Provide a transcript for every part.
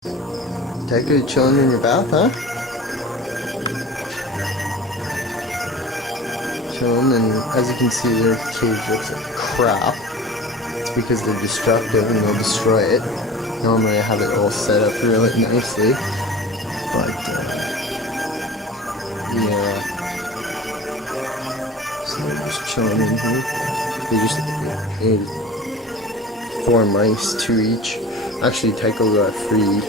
Tycho, chilling in your bath, huh? Chilling, and as you can see, their cage looks like crap. It's because they're destructive and they'll destroy it. Normally I have it all set up really nicely, but yeah, so they're just chilling in here. They just ate 4 mice, 2 each. Actually, Tycho got free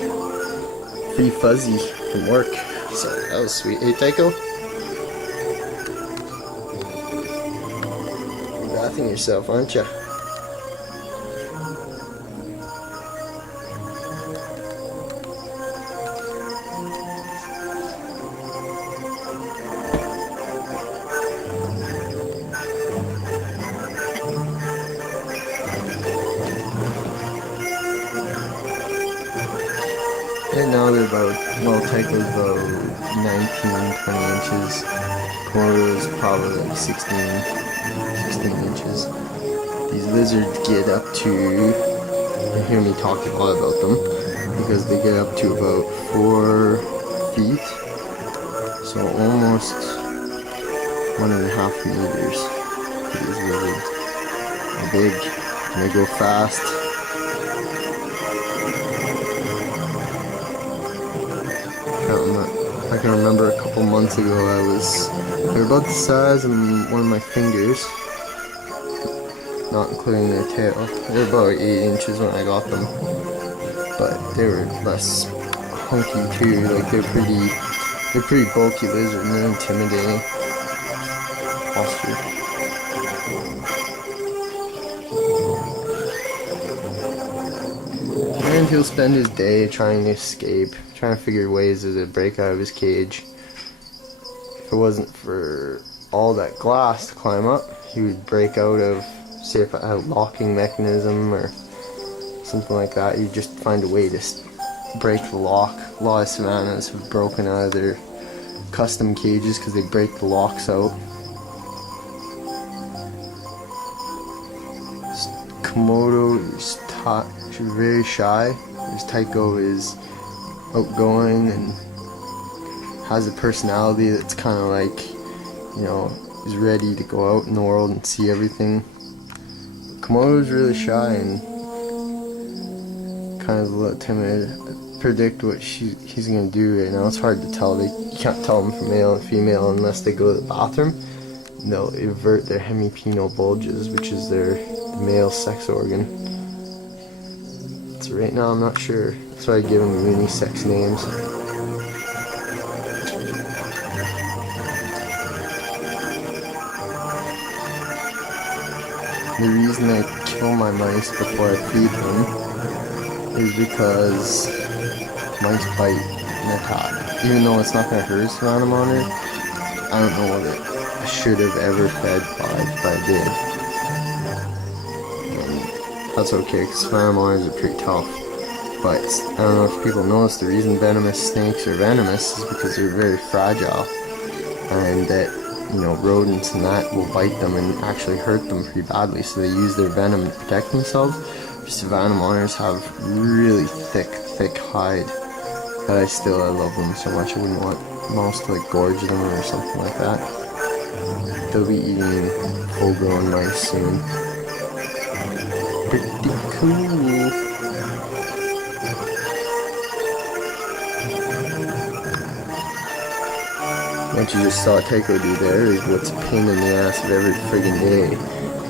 fuzzy from work, so that was sweet. Hey, Tycho, you're bathing yourself, aren't you? Right now they're about, well, Tycho's about 19, 20 inches. Komodo's probably like 16 inches. These lizards get up to, you hear me talk a lot about them, because they get up to about 4 feet. So almost 1.5 meters for these lizards. They're big, and they go fast. I can remember a couple months ago they were about the size of one of my fingers, not including their tail. They were about 8 inches when I got them, but they were less hunky too. Like they're pretty bulky lizard and they're intimidating. Posture. And he'll spend his day trying to escape, trying to figure ways to break out of his cage. If it wasn't for all that glass to climb up, he would break out of, say if I had a locking mechanism or something like that, he'd just find a way to break the lock. A lot of savannas have broken out of their custom cages because they break the locks out. Komodo is very shy. This Tycho is outgoing and has a personality that's kind of like, is ready to go out in the world and see everything. Komodo is really shy and kind of a little timid. I predict what he's going to do right now. It's hard to tell. You can't tell them from male and female unless they go to the bathroom. And they'll invert their hemipenal bulges, which is the male sex organ. So right now I'm not sure. That's why I give them unisex names. The reason I kill my mice before I feed them is because mice bite and attack. Even though it's not going to hurt a savannah monitor, I don't know what I should have ever fed, but I did. And that's okay, because savannah monitors are pretty tough. But I don't know if people notice, the reason venomous snakes are venomous is because they're very fragile, and that rodents and that will bite them and actually hurt them pretty badly, so they use their venom to protect themselves. Savannah monitors have really thick hide, but I love them so much I wouldn't want mouse to gorge them or something like that. They'll be eating full-grown mice soon. Pretty cool. What you just saw Tycho do there is what's a pain in the ass of every friggin' day. They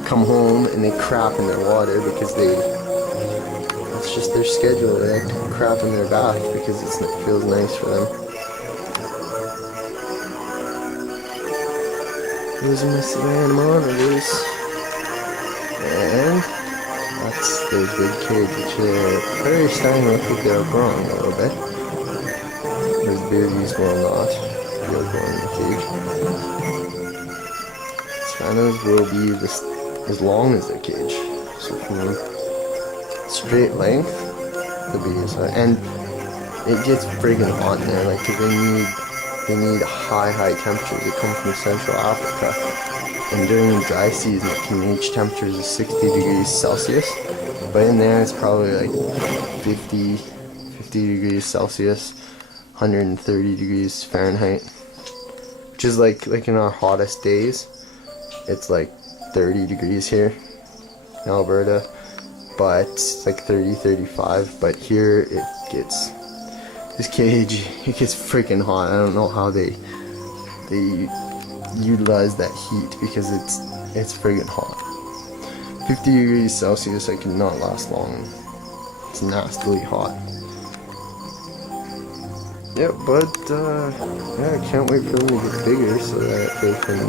come home and they crap in their water because it's just their schedule. They like to crap in their bath because it feels nice for them. Those are my savannah monitors. And that's their big cage, which they're very starting to look like they're growing a little bit. Those babies will not. Go in the cage. Savannahs will be as long as their cage. So from straight length, they'll be as high. And it gets friggin' hot in there, like, 'cause they need high temperatures. They come from Central Africa. And during the dry season, it can reach temperatures of 60 degrees Celsius. But in there, it's probably like 50 50 degrees Celsius, 130 degrees Fahrenheit, which is like in our hottest days, it's like 30 degrees here in Alberta, but it's like 30, 35, but here it gets, this cage, it gets freaking hot. I don't know how they utilize that heat, because it's friggin' hot. 50 degrees Celsius, I cannot last long. It's nastily hot. Yeah, but yeah, I can't wait for them to get bigger so that they can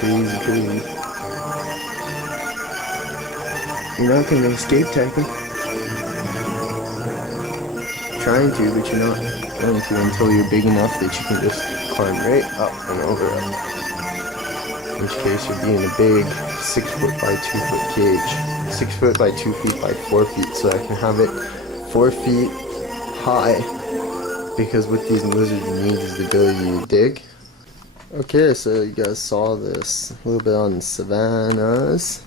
crazy. You're not gonna escape, Tycho. Trying to, but you're not going to until you're big enough that you can just climb right up and over it. In which case you'd be in a big 6 foot by 2 foot cage. 6 foot by 2 feet by 4 feet, so I can have it 4 feet high, because what these lizards need is the ability to dig. Okay, so you guys saw this a little bit on savannas,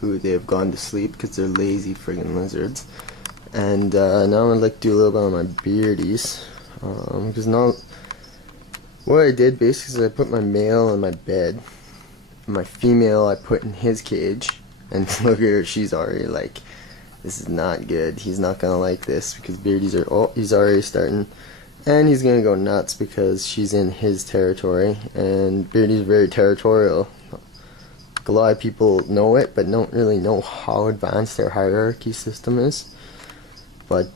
who they have gone to sleep because they're lazy friggin' lizards. And now I'd like to do a little bit on my beardies, because now what I did basically is I put my male in my bed, and my female I put in his cage, and look at her, she's already like, this is not good, he's not gonna like this, because beardies are, oh, he's already starting, and he's gonna go nuts because she's in his territory, and beardies are very territorial. A lot of people know it, but don't really know how advanced their hierarchy system is. But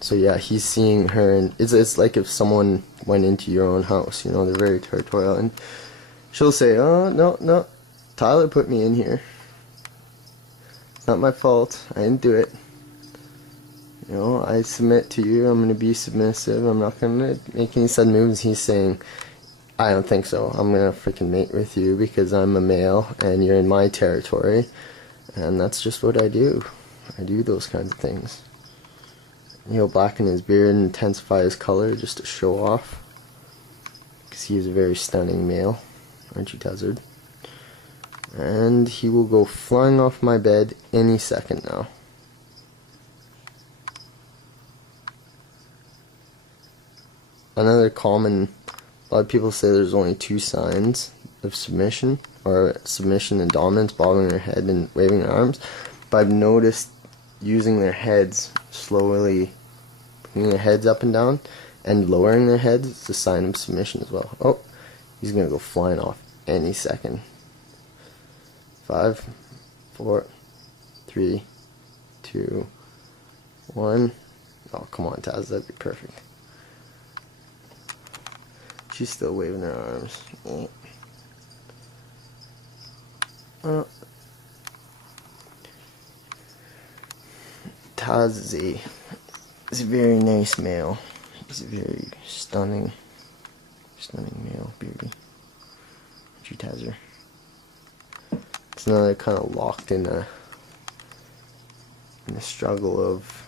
so yeah, he's seeing her, and it's like if someone went into your own house, you know, they're very territorial, and she'll say, oh, no, Tyler put me in here. It's not my fault. I didn't do it. You know, I submit to you. I'm going to be submissive. I'm not going to make any sudden moves. He's saying, I don't think so. I'm going to freaking mate with you because I'm a male and you're in my territory. And that's just what I do. I do those kinds of things. He'll blacken his beard and intensify his color just to show off, because he is a very stunning male, aren't you, Tezard? And he will go flying off my bed any second now. Another common, a lot of people say there's only 2 signs of submission, or submission and dominance, bobbing their head and waving their arms, but I've noticed using their heads slowly, putting their heads up and down and lowering their heads is a sign of submission as well. Oh, he's gonna go flying off any second. 5, 4, 3, 2, 1. Oh, come on, Taz, that'd be perfect. She's still waving her arms. Oh. Taz is a very nice male. He's a very stunning male, beauty. Aren't you, Tazer? It's another kind of locked in a struggle of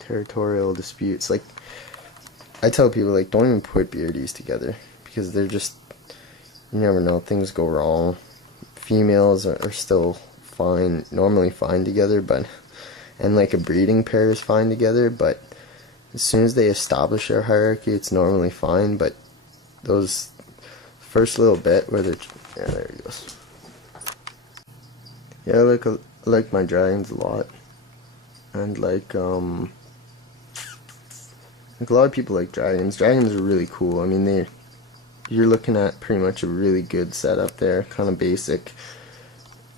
territorial disputes. Like, I tell people, like, don't even put beardies together, because they're just, you never know, things go wrong. Females are still fine, normally fine together, but, and like a breeding pair is fine together, but as soon as they establish their hierarchy, it's normally fine. But those first little bit where they're, yeah, there he goes. Yeah, I like my dragons a lot, and like a lot of people like dragons. Dragons are really cool. I mean, you're looking at pretty much a really good setup there, kind of basic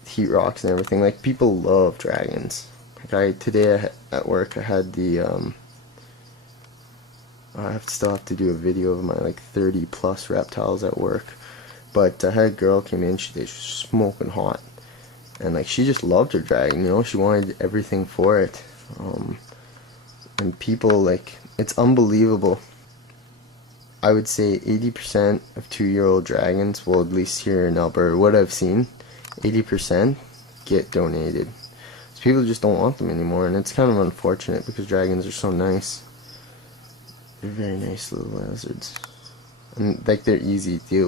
heat rocks and everything. Like, people love dragons. Like, today at work I had the I still have to do a video of my like 30 plus reptiles at work, but I had a girl came in, she was smoking hot, and like, she just loved her dragon, you know, she wanted everything for it. And people, like, it's unbelievable. I would say 80% of 2-year-old dragons, well, at least here in Alberta, what I've seen, 80% get donated. So people just don't want them anymore, and it's kind of unfortunate because dragons are so nice. They're very nice little lizards, and like, they're easy to deal with.